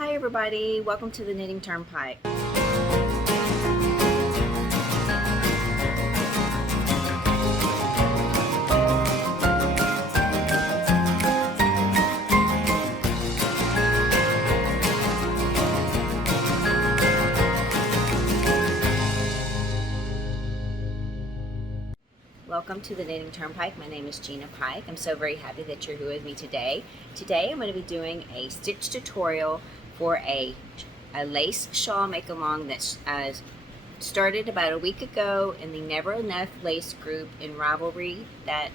Hi everybody, welcome to the Knitting Turnpike. Welcome to the Knitting Turnpike. My name is Gina Pike. I'm so very happy that you're here with me today. Today I'm going to be doing a stitch tutorial for a lace shawl make-along that started about a week ago in the Never Enough Lace group in Ravelry. That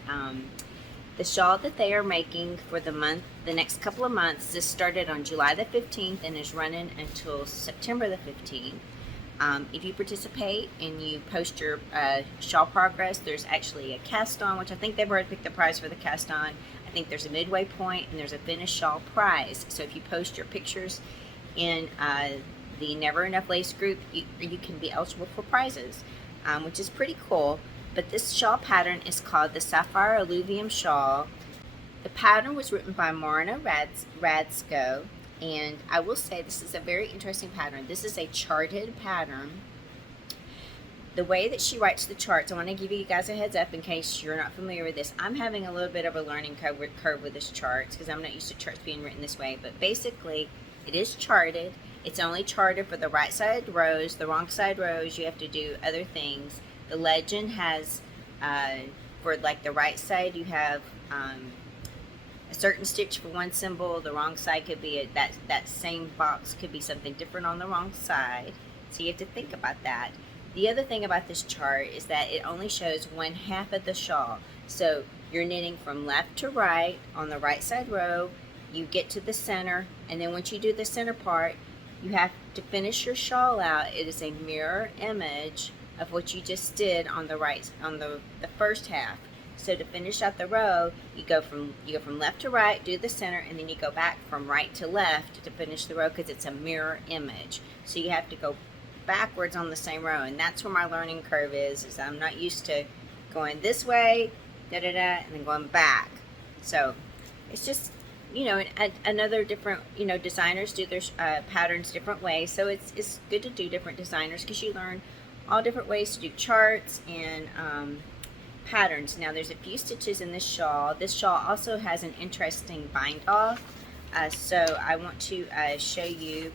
the shawl that they are making for the next couple of months. This started on July the 15th and is running until September the 15th. If you participate and you post your shawl progress, there's actually a cast on, which I think they've already picked the prize for the cast on. I think there's a midway point and there's a finished shawl prize. So if you post your pictures in the Never Enough Lace group, you can be eligible for prizes, which is pretty cool. But this shawl pattern is called the Sapphire Alluvium Shawl. The pattern was written by Marna Radsko. And I will say this is a very interesting pattern. This is a charted pattern. The way that she writes the charts, I want to give you guys a heads up in case you're not familiar with this. I'm having a little bit of a learning curve with this charts because I'm not used to charts being written this way. But basically, it is charted. It's only charted for the right side rows. The wrong side rows, you have to do other things. The legend has, for like the right side, you have a certain stitch for one symbol. The wrong side could be that same box could be something different on the wrong side, so you have to think about that. The other thing about this chart is that it only shows one half of the shawl, so you're knitting from left to right on the right side row. You get to the center, and then once you do the center part, you have to finish your shawl out. It is a mirror image of what you just did on the right, on the first half. So to finish out the row, you go from left to right, do the center, and then you go back from right to left to finish the row because it's a mirror image. So you have to go backwards on the same row, and that's where my learning curve is I'm not used to going this way, and then going back. So it's just, another different, designers do their patterns different ways. So it's good to do different designers because you learn all different ways to do charts and patterns. Now there's a few stitches in this shawl. This shawl also has an interesting bind off, so I want to show you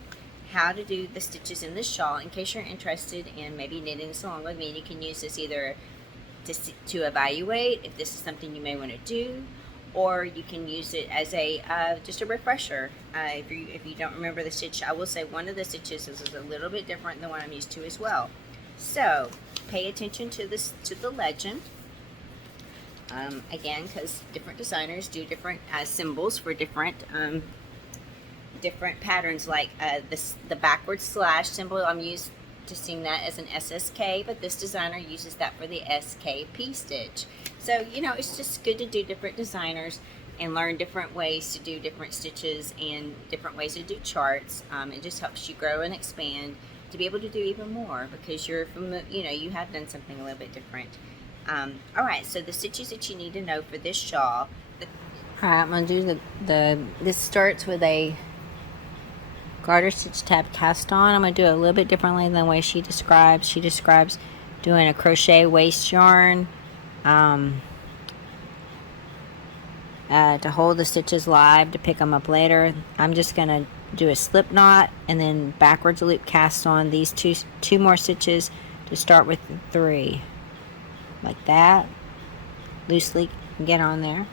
how to do the stitches in this shawl in case you're interested in maybe knitting this along with me. You can use this either to evaluate if this is something you may want to do, or you can use it as a just a refresher. If you don't remember the stitch, I will say one of the stitches is a little bit different than what I'm used to as well. So pay attention to the legend. Again, because different designers do different symbols for different patterns, like the backward slash symbol. I'm used to seeing that as an SSK, but this designer uses that for the SKP stitch. So, it's just good to do different designers and learn different ways to do different stitches and different ways to do charts. It just helps you grow and expand to be able to do even more because you're you have done something a little bit different. Alright, so the stitches that you need to know for this shawl. Alright, I'm going to do this starts with a garter stitch tab cast on. I'm going to do it a little bit differently than the way she describes. She describes doing a crochet waste yarn to hold the stitches live to pick them up later. I'm just going to do a slip knot and then backwards loop cast on these two more stitches to start with the 3. Like that. Loosely get on there.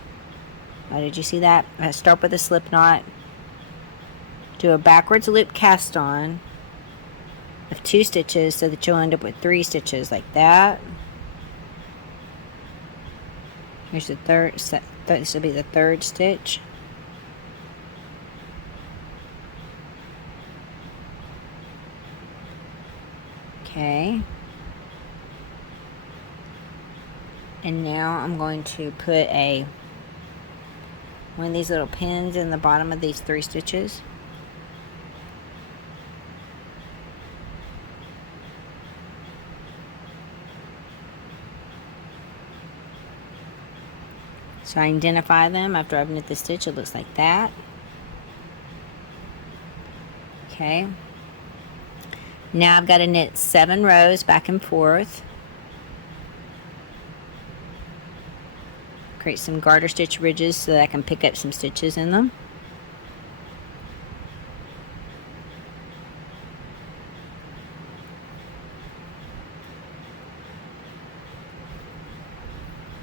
Oh, did you see that? I start with a slip knot, do a backwards loop cast on of 2 stitches so that you'll end up with 3 stitches like that. Here's the third, this will be the 3rd stitch. Okay. And now I'm going to put one of these little pins in the bottom of these 3 stitches. So I identify them after I've knit the stitch. It looks like that. Okay. Now I've got to knit 7 rows back and forth. Create some garter stitch ridges so that I can pick up some stitches in them.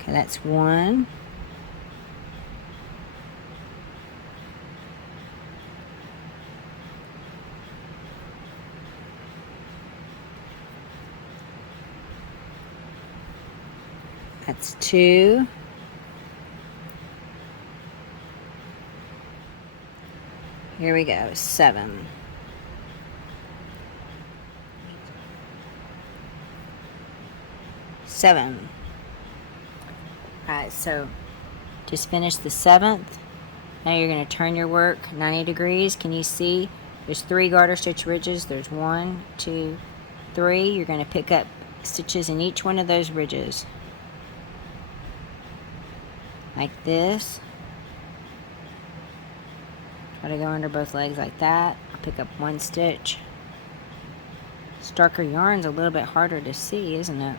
Okay, that's 1. That's 2. Here we go, 7. Alright, so just finish the 7th. Now you're going to turn your work 90 degrees. Can you see? There's 3 garter stitch ridges. There's 1, 2, 3. You're going to pick up stitches in each one of those ridges. Like this. Try to go under both legs like that. I'll pick up 1 stitch. This darker yarn's a little bit harder to see, isn't it?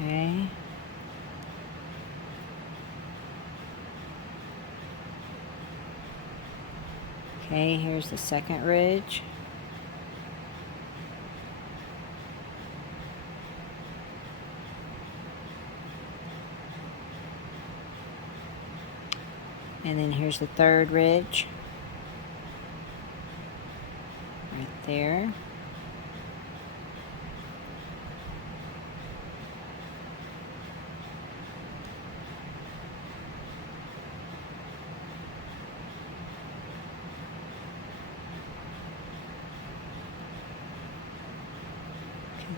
Okay. Okay, here's the second ridge. And then here's the third ridge. Right there.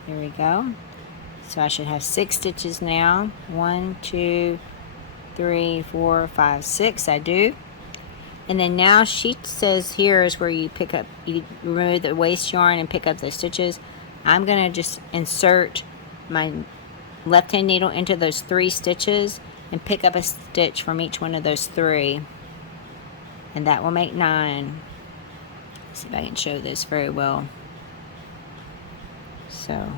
There we go. So I should have 6 stitches now. 1, 2, 3, 4, 5, 6. I do. And then now she says here is where you pick up, you remove the waste yarn and pick up the stitches. I'm going to just insert my left hand needle into those 3 stitches and pick up a stitch from each one of those 3. And that will make 9. Let's see if I can show this very well. So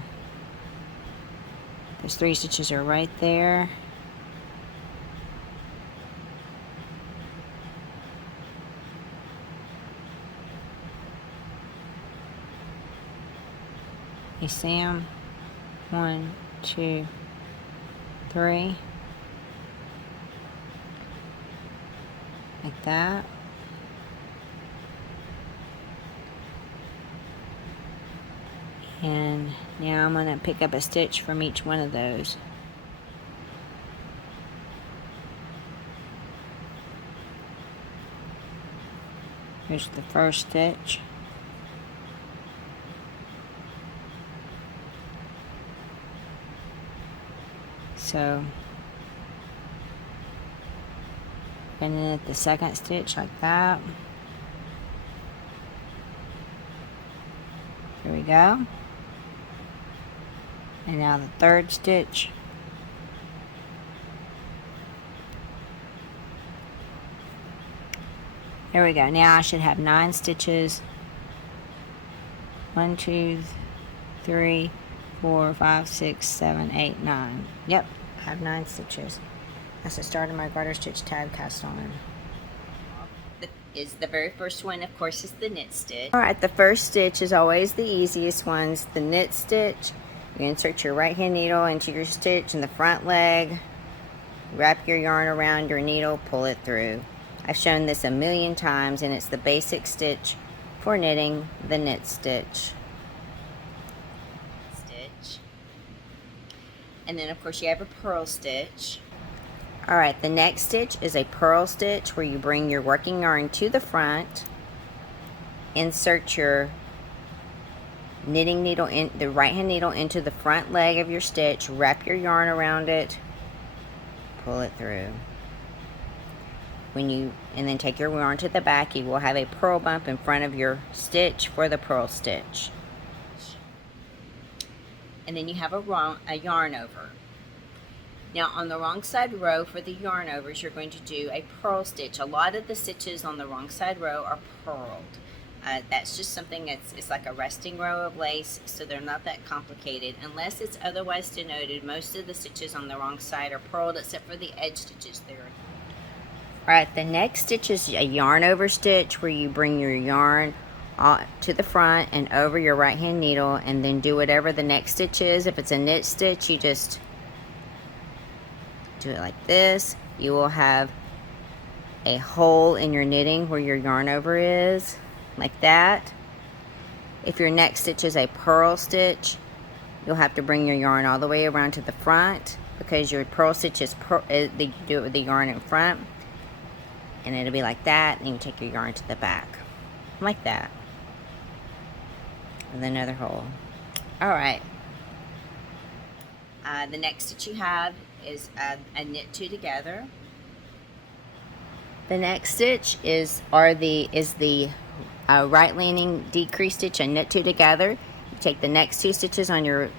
those 3 stitches are right there. You see them? 1, 2, 3. Like that. And now I'm going to pick up a stitch from each one of those. Here's the first stitch. So, and then at the second stitch like that. There we go. And now the third stitch. There we go. Now I should have 9 stitches. 1, 2, 3, 4, 5, 6, 7, 8, 9. Yep, I have 9 stitches. That's the start of my garter stitch tab cast on. Is the very first one, of course, is the knit stitch. Alright, the first stitch is always the easiest ones, the knit stitch. You insert your right hand needle into your stitch in the front leg, wrap your yarn around your needle, pull it through. I've shown this a million times, and it's the basic stitch for knitting, the knit stitch. And then of course you have a purl stitch. Alright, the next stitch is a purl stitch where you bring your working yarn to the front, insert your knitting needle in the right hand needle into the front leg of your stitch, wrap your yarn around it, pull it through. and then take your yarn to the back, you will have a purl bump in front of your stitch for the purl stitch. And then you have a yarn over. Now on the wrong side row for the yarn overs, you're going to do a purl stitch. A lot of the stitches on the wrong side row are purled. That's just something it's like a resting row of lace, so they're not that complicated. Unless it's otherwise denoted, most of the stitches on the wrong side are purled except for the edge stitches there. Alright, the next stitch is a yarn over stitch where you bring your yarn to the front and over your right hand needle, and then do whatever the next stitch is. If it's a knit stitch, you just do it like this. You will have a hole in your knitting where your yarn over is, like that. If your next stitch is a purl stitch, you'll have to bring your yarn all the way around to the front, because your purl stitch is you do it with the yarn in front, and it'll be like that, and you take your yarn to the back like that, and then another hole. Alright, the next stitch you have is a knit two together. The next stitch is the right leaning decrease stitch and knit two together. You take the next two stitches on your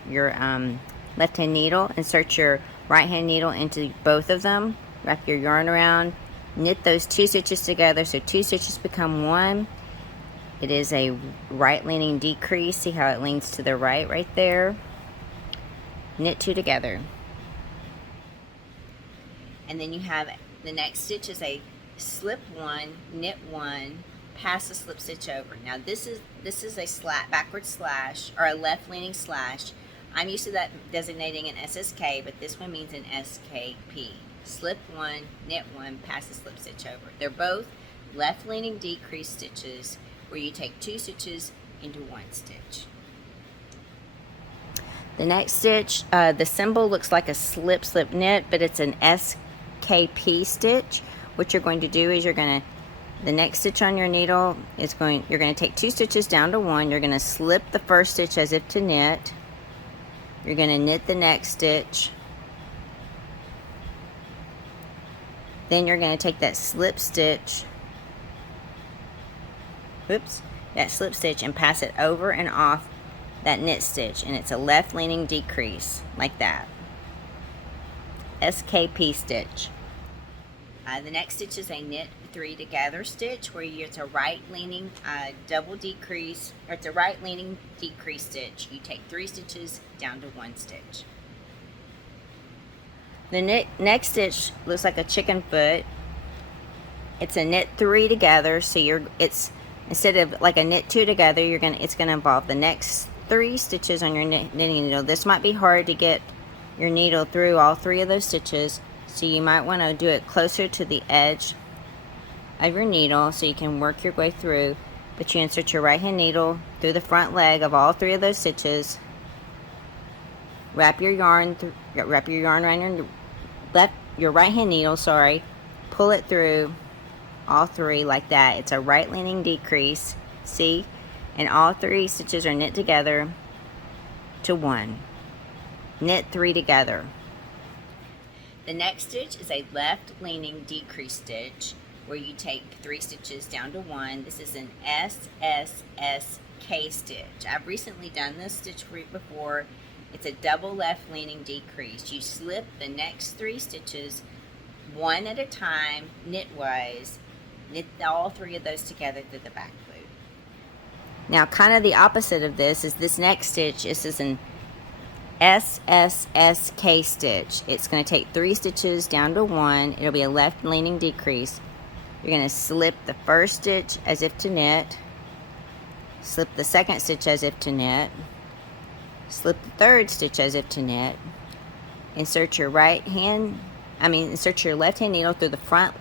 left hand needle, insert your right hand needle into both of them, wrap your yarn around, knit those two stitches together so two stitches become one. It is a right leaning decrease. See how it leans to the right there. Knit two together. And then you have the next stitch is a slip one, knit one, pass a slip stitch over. Now this is a backward slash, or a left leaning slash. I'm used to that designating an SSK, but this one means an SKP. Slip one, knit one, pass a slip stitch over. They're both left leaning decrease stitches where you take two stitches into one stitch. The next stitch, the symbol looks like a slip knit, but it's an SKP stitch. What you're going to do is the next stitch on your needle is you're going to take two stitches down to one. You're going to slip the first stitch as if to knit. You're going to knit the next stitch. Then you're going to take that slip stitch, that slip stitch, and pass it over and off that knit stitch, and it's a left leaning decrease like that. SKP stitch. The next stitch is a knit three together stitch where it's a right leaning double decrease, or it's a right leaning decrease stitch. You take three stitches down to one stitch. The next stitch looks like a chicken foot. It's a knit three together, so it's instead of like a knit two together, it's gonna involve the next three stitches on your knitting needle. This might be hard to get your needle through all three of those stitches, so you might want to do it closer to the edge of your needle so you can work your way through. But you insert your right hand needle through the front leg of all three of those stitches, wrap your yarn around your right hand needle, pull it through all three like that. It's a right leaning decrease, see, and all three stitches are knit together to one. Knit three together. The next stitch is a left leaning decrease stitch where you take three stitches down to one. This is an SSSK stitch. I've recently done this stitch before. It's a double left leaning decrease. You slip the next three stitches one at a time, knitwise, knit all three of those together to the back loop. Now kind of the opposite of this is this next stitch. This is an SSSK stitch. It's going to take three stitches down to one. It'll be a left leaning decrease. You're going to slip the first stitch as if to knit, slip the second stitch as if to knit, slip the third stitch as if to knit, insert your left hand needle through the front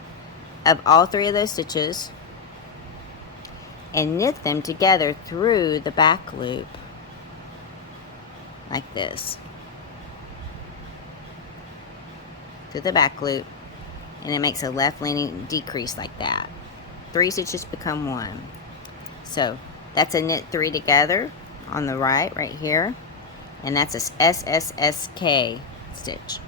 of all three of those stitches and knit them together through the back loop like this, through the back loop, and it makes a left leaning decrease like that. Three stitches become one. So that's a knit three together on the right here, and that's a SSSK stitch.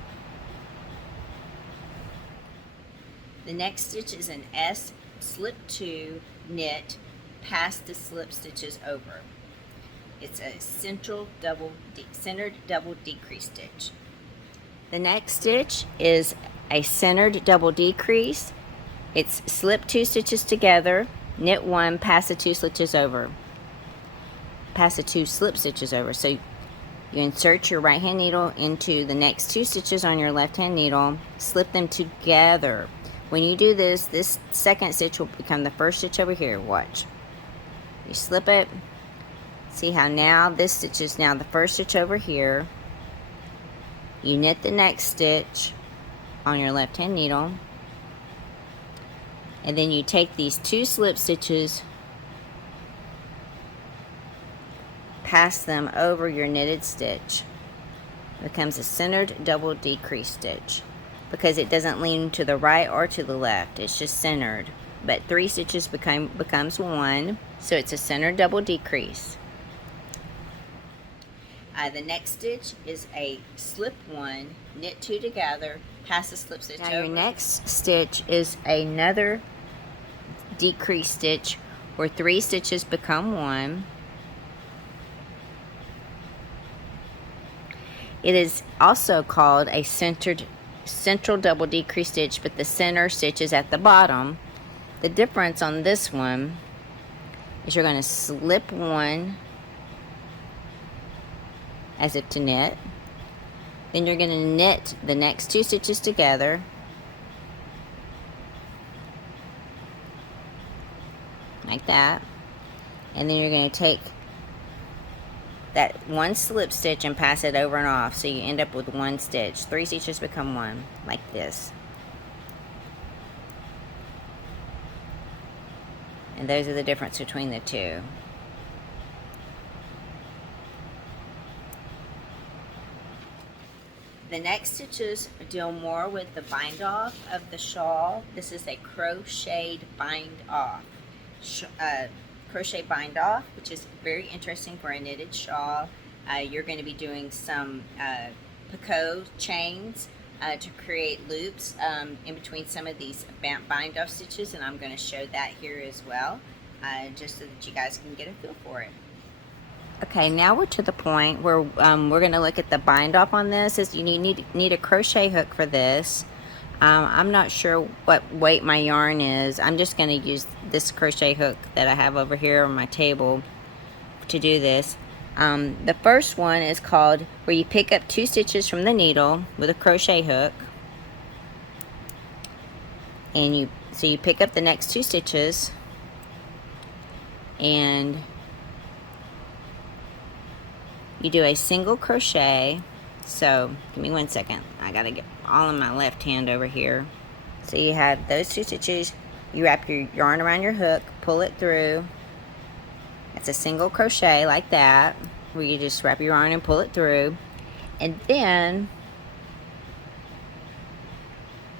The next stitch is an S slip 2 knit past the slip stitches over. It's a centered double decrease stitch. The next stitch is a centered double decrease. It's slip 2 stitches together, knit 1, pass the 2 stitches over. Pass the 2 slip stitches over. So you insert your right hand needle into the next 2 stitches on your left hand needle, slip them together. When you do this, this second stitch will become the first stitch over here. Watch. You slip it. See how now this stitch is now the first stitch over here. You knit the next stitch on your left hand needle, and then you take these 2 slip stitches, pass them over your knitted stitch. It becomes a centered double decrease stitch because it doesn't lean to the right or to the left, it's just centered. But 3 stitches becomes 1, so it's a centered double decrease. The next stitch is a slip 1, knit 2 together, pass the slip stitch over. Your next stitch is another decrease stitch where 3 stitches become 1. It is also called a central double decrease stitch, but the center stitch is at the bottom. The difference on this one is you're going to slip 1 as if to knit. Then you're going to knit the next 2 stitches together. Like that. And then you're going to take that 1 slip stitch and pass it over and off, so you end up with 1 stitch. 3 stitches become 1, like this. And those are the difference between the two. The next stitches deal more with the bind off of the shawl. This is a crocheted bind off. Crochet bind off, which is very interesting for a knitted shawl. You're going to be doing some picot chains to create loops in between some of these bind off stitches, and I'm going to show that here as well, just so that you guys can get a feel for it. Okay, now we're to the point where we're going to look at the bind off on this. You need a crochet hook for this. I'm not sure what weight my yarn is. I'm just going to use this crochet hook that I have over here on my table to do this. The first one is called where you pick up 2 stitches from the needle with a crochet hook, and you pick up the next 2 stitches, and you do a single crochet. So give me 1 second, I gotta get all in my left hand over here. So you have those 2 stitches, you wrap your yarn around your hook, pull it through. It's a single crochet like that, where you just wrap your yarn and pull it through, and then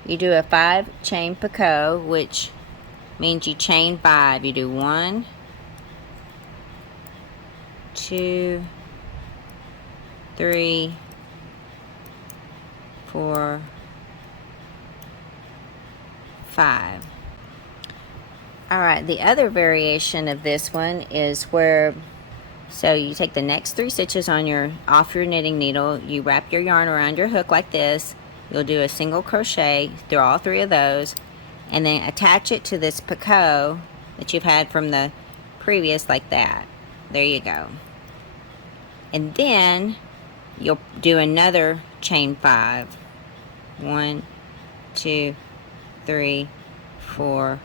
you do a 5 chain picot, which means you chain 5. You do 1, 2, 3, 4, 5. Alright, the other variation of this one is where, so you take the next 3 stitches off your knitting needle, you wrap your yarn around your hook like this, you'll do a single crochet through all 3 of those, and then attach it to this picot that you've had from the previous, like that. There you go. And then you'll do another chain 5. 1, 2, 3, 4,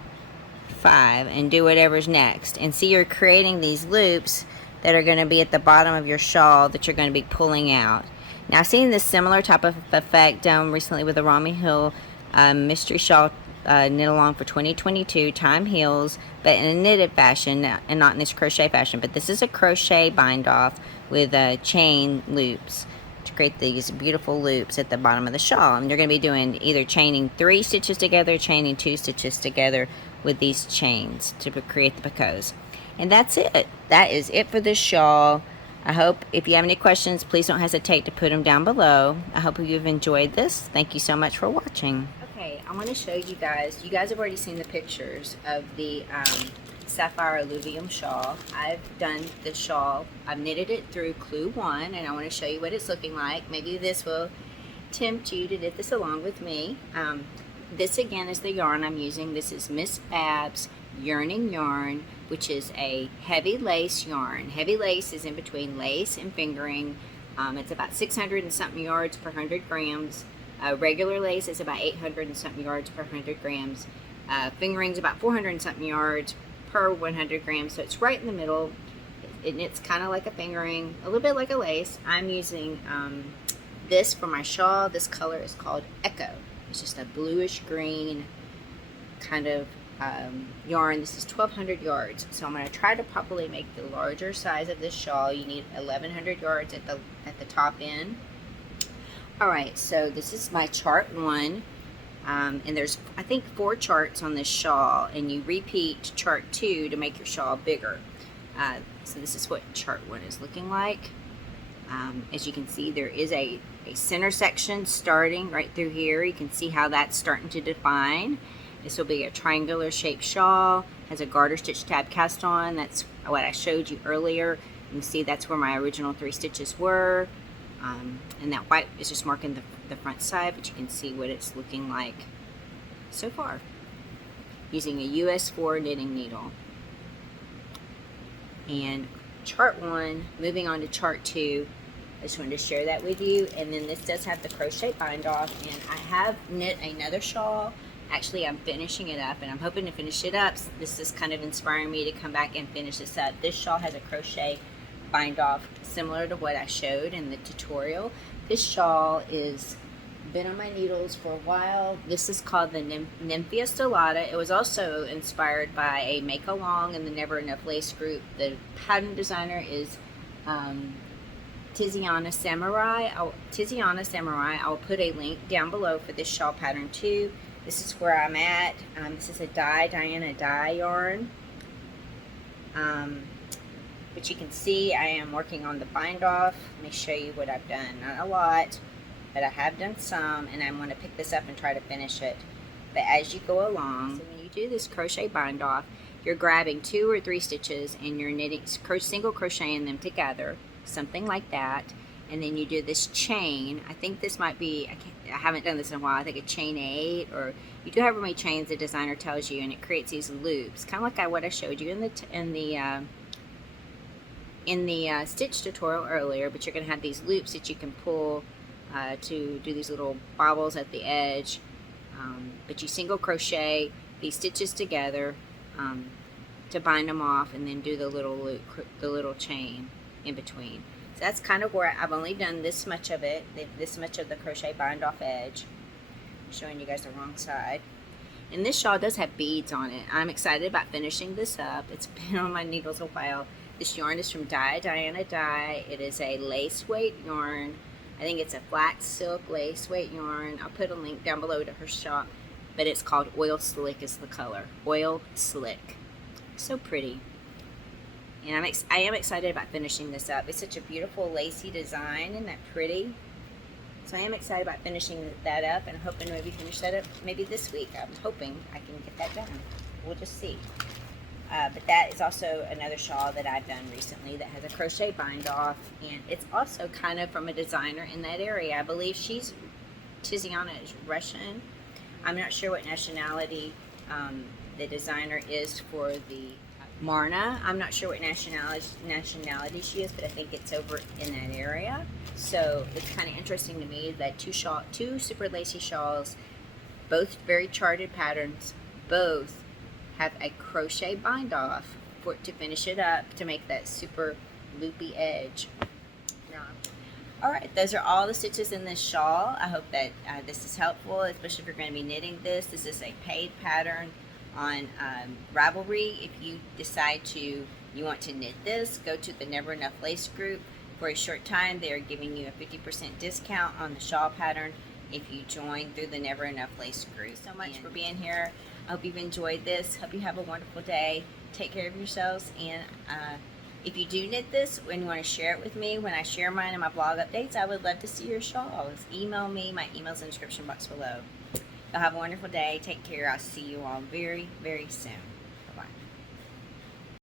5, and do whatever's next. And see, you're creating these loops that are going to be at the bottom of your shawl that you're going to be pulling out. Now, I've seen this similar type of effect done recently with the Romy Hill mystery shawl knit along for 2022 time heels, but in a knitted fashion and not in this crochet fashion. But this is a crochet bind off with chain loops to create these beautiful loops at the bottom of the shawl. And you're going to be doing either chaining 3 stitches together, chaining 2 stitches together with these chains to create the picots. And that's it. That is it for this shawl. I hope if you have any questions, please don't hesitate to put them down below. I hope you've enjoyed this. Thank you so much for watching. Okay, I want to show you guys have already seen the pictures of the Sapphire Alluvium Shawl. I've done the shawl, I've knitted it through Clue 1, and I want to show you what it's looking like. Maybe this will tempt you to knit this along with me. This again is the yarn I'm using. This is Miss Babs Yearning Yarn, which is a heavy lace yarn. Heavy lace is in between lace and fingering. It's about 600 and something yards per 100 grams. Regular lace is about 800 and something yards per 100 grams. Fingering is about 400 and something yards per 100 grams, so it's right in the middle. It knits kind of like a fingering, a little bit like a lace. I'm using this for my shawl. This color is called Echo. It's just a bluish green kind of yarn. This is 1200 yards, so I'm going to try to probably make the larger size of this shawl. You need 1100 yards at the top end. Alright, so this is my chart 1. And there's, I think, 4 charts on this shawl, and you repeat chart 2 to make your shawl bigger. So this is what chart 1 is looking like. As you can see, there is a center section starting right through here. You can see how that's starting to define. This will be a triangular shaped shawl, has a garter stitch tab cast on. That's what I showed you earlier. You can see that's where my original 3 stitches were. And that white is just marking the front side, but you can see what it's looking like so far using a US 4 knitting needle. And chart 1, moving on to chart 2, I just wanted to share that with you. And then this does have the crochet bind off, and I have knit another shawl. Actually, I'm finishing it up, and I'm hoping to finish it up. This is kind of inspiring me to come back and finish this up. This shawl has a crochet bind off similar to what I showed in the tutorial. This shawl is been on my needles for a while. This is called the Nymphia Stellata. It was also inspired by a make along in the Never Enough Lace group. The pattern designer is Tiziana Samurai. I'll put a link down below for this shawl pattern too. This is where I'm at. This is a Diana dye yarn. But you can see I am working on the bind off. Let me show you what I've done. Not a lot, but I have done some, and I'm going to pick this up and try to finish it. But as you go along, so when you do this crochet bind off, you're grabbing 2 or 3 stitches and you're knitting, single crocheting them together, something like that. And then you do this chain. I think this might be, I haven't done this in a while, I think a chain 8, or you do however many chains the designer tells you, and it creates these loops, kind of like what I showed you in the stitch tutorial earlier. But you're going to have these loops that you can pull to do these little bobbles at the edge. But you single crochet these stitches together to bind them off, and then do the little loop, the little chain in between. So that's kind of where I've only done this much of it, this much of the crochet bind off edge. I'm showing you guys the wrong side. And this shawl does have beads on it. I'm excited about finishing this up. It's been on my needles a while. This yarn is from Diana Dye. It is a lace weight yarn. I think it's a flat silk lace weight yarn. I'll put a link down below to her shop, but it's called Oil Slick is the color. Oil Slick. So pretty. And I am excited about finishing this up. It's such a beautiful lacy design. Isn't that pretty? So I am excited about finishing that up, and I'm hoping to maybe finish that up maybe this week. I'm hoping I can get that done. We'll just see. But that is also another shawl that I've done recently that has a crochet bind off, and it's also kind of from a designer in that area. I believe Tiziana is Russian. I'm not sure what nationality the designer is for the Marna. I'm not sure what nationality she is, but I think it's over in that area. So it's kind of interesting to me that two super lacy shawls, both very charted patterns, both have a crochet bind off to finish it up to make that super loopy edge. Alright, those are all the stitches in this shawl. I hope that this is helpful, especially if you're going to be knitting this. This is a paid pattern on Ravelry. If you decide you want to knit this, go to the Never Enough Lace group. For a short time, they are giving you a 50% discount on the shawl pattern if you join through the Never Enough Lace group. Thank you so much for being here. I hope you've enjoyed this. Hope you have a wonderful day. Take care of yourselves, and if you do knit this and you want to share it with me when I share mine in my blog updates, I would love to see your shawls. Email me. My email's in the description box below. Y'all have a wonderful day. Take care. I'll see you all very, very soon.